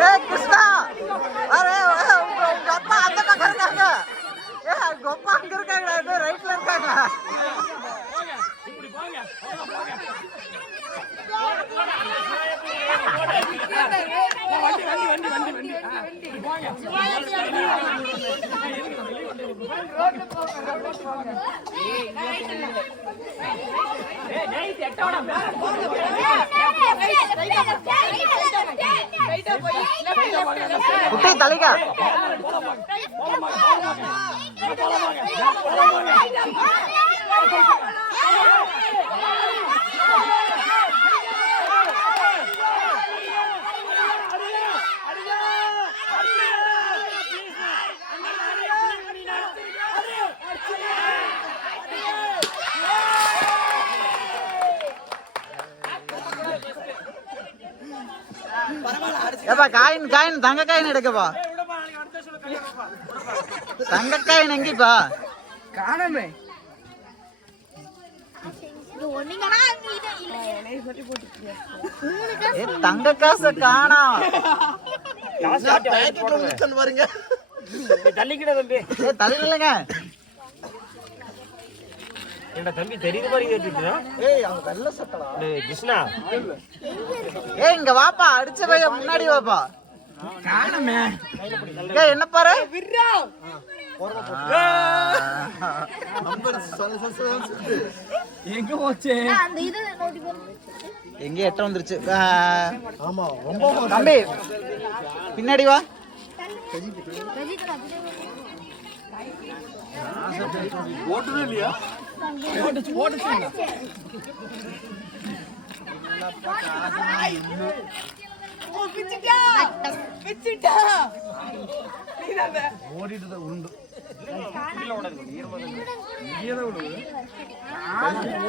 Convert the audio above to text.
ஏ கிருஷ்ணா குட்டி தலைக்கா ஏப்பா காயின் காயின் தங்க காயின் எடுக்கப்பா. தங்க காயின் எங்கப்பா? காணமே. தங்க காசு காணா. பாருங்க. தள்ளிக்கிட தம்பி. ஏ தள்ளி இல்லைங்க என்ன தம்பி தெரியுது மாதிரி கேட்டுட்டு ஏய் அவங்க வெள்ள சட்டடா கிருஷ்ணா. ஏய் இங்க வாப்பா அடிச்ச பையன் முன்னாடி வாப்பா. காணமே ஏய் என்ன பாரு? எங்க போச்சு எங்க எட்ட வந்துருச்சு. ஆமா ரொம்ப தம்பி பின்னாடி வா. போட்டுச்சு போட்டுச்சு ஓடிட்டு உண்டு